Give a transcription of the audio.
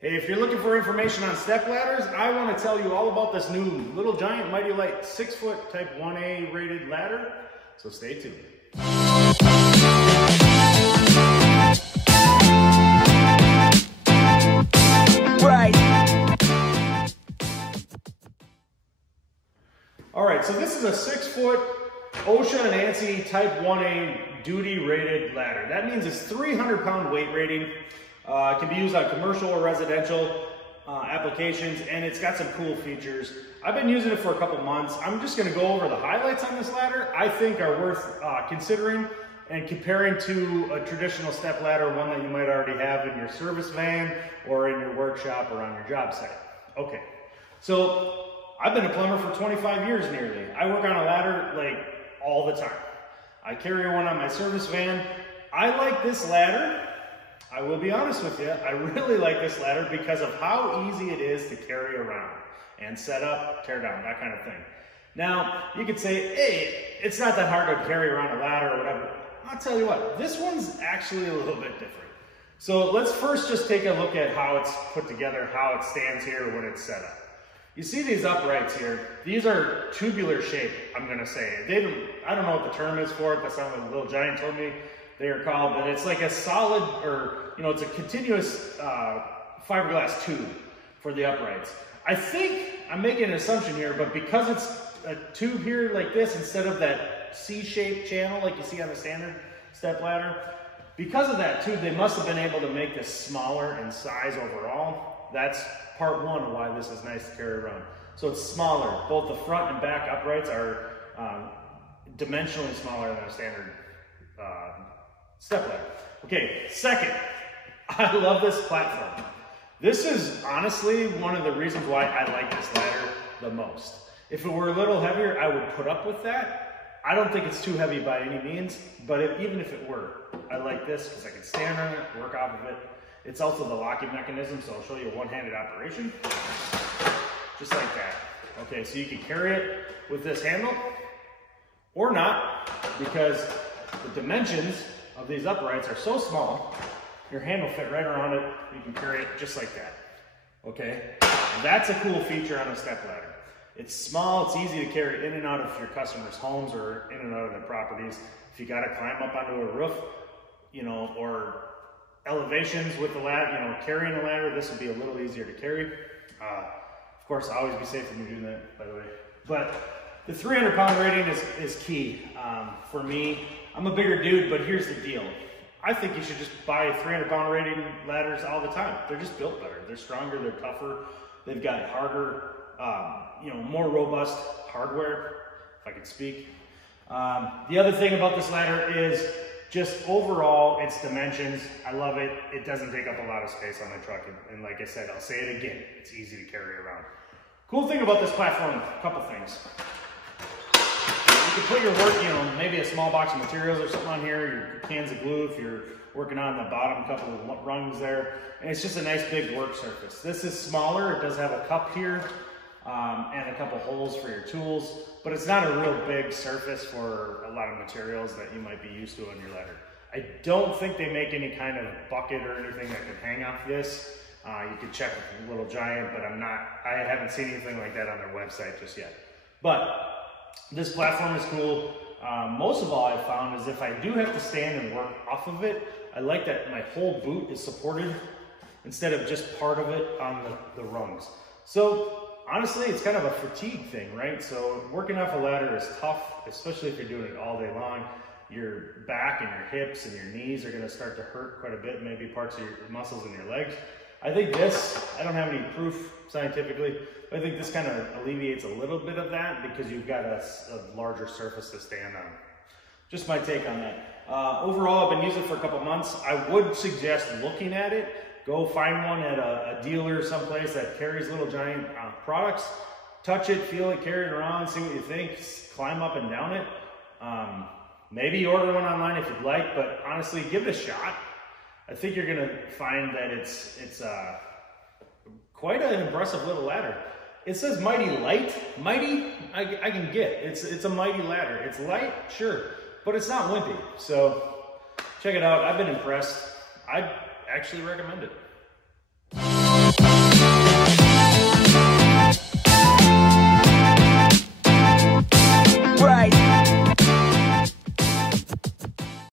Hey, if you're looking for information on step ladders, I want to tell you all about this new little Giant Mighty Lite 6-foot type 1A rated ladder, so stay tuned. Alright, so this is a 6-foot OSHA and ANSI type 1A duty rated ladder. That means it's 300-pound weight rating. It can be used on commercial or residential applications, and it's got some cool features. I've been using it for a couple months. I'm just going to go over the highlights on this ladder I think are worth considering and comparing to a traditional step ladder, one that you might already have in your service van or in your workshop or on your job site. Okay, so I've been a plumber for 25 years nearly. I work on a ladder like all the time. I carry one on my service van. I like this ladder. I will be honest with you, I really like this ladder because of how easy it is to carry around and set up, tear down, that kind of thing. Now, you could say, hey, it's not that hard to carry around a ladder or whatever. I'll tell you what, this one's actually a little bit different. So let's first just take a look at how it's put together, how it stands here when it's set up. You see these uprights here, these are tubular shaped, I'm gonna say. I don't know what the term is for it, that's not what Little Giant told me they are called, but it's like a solid, or it's a continuous fiberglass tube for the uprights. I think I'm making an assumption here, but because it's a tube here like this instead of that C-shaped channel like you see on the standard step ladder, because of that tube, they must have been able to make this smaller in size overall. That's part one of why this is nice to carry around. So it's smaller. Both the front and back uprights are dimensionally smaller than a standard step ladder. Okay, second, I love this platform. This is honestly one of the reasons why I like this ladder the most. If it were a little heavier, I would put up with that. I don't think it's too heavy by any means, but even if it were, I like this because I can stand on it, work off of it. It's also the locking mechanism, so I'll show you a one-handed operation, just like that. Okay, so you can carry it with this handle, or not, because the dimensions of these uprights are so small, your hand will fit right around it, you can carry it just like that. Okay, and that's a cool feature on a step ladder. It's small, it's easy to carry in and out of your customers' homes or in and out of their properties. If you gotta climb up onto a roof, or elevations with the ladder, carrying a ladder, this would be a little easier to carry. Of course, always be safe when you're doing that, by the way. But the 300-pound rating is key for me. I'm a bigger dude, but here's the deal. I think you should just buy 300-pound rating ladders all the time. They're just built better. They're stronger, they're tougher. They've got harder, more robust hardware, if I could speak. The other thing about this ladder is just overall, its dimensions. I love it. It doesn't take up a lot of space on my truck. And like I said, I'll say it again, it's easy to carry around. Cool thing about this platform, a couple things. You can put your work, maybe a small box of materials or something on here, your cans of glue if you're working on the bottom couple of rungs there. And it's just a nice big work surface. This is smaller. It does have a cup here and a couple holes for your tools, but it's not a real big surface for a lot of materials that you might be used to on your ladder. I don't think they make any kind of bucket or anything that can hang off this. You can check with Little Giant, but I haven't seen anything like that on their website just yet. But this platform is cool. Most of all I found is if I do have to stand and work off of it, I like that my whole boot is supported instead of just part of it on the rungs. So honestly, it's kind of a fatigue thing, right? So working off a ladder is tough, especially if you're doing it all day long. Your back and your hips and your knees are gonna start to hurt quite a bit, maybe parts of your muscles in your legs. I think this, I don't have any proof scientifically, but I think this kind of alleviates a little bit of that because you've got a larger surface to stand on. Just my take on that. Overall, I've been using it for a couple months. I would suggest looking at it. Go find one at a dealer someplace that carries Little Giant products. Touch it, feel it, carry it around, see what you think, climb up and down it. Maybe order one online if you'd like, but honestly, give it a shot. I think you're gonna find that it's quite an impressive little ladder. It says Mighty Lite. Mighty, I can get. It's a mighty ladder. It's light, sure, but it's not wimpy. So check it out. I've been impressed. I'd actually recommend it.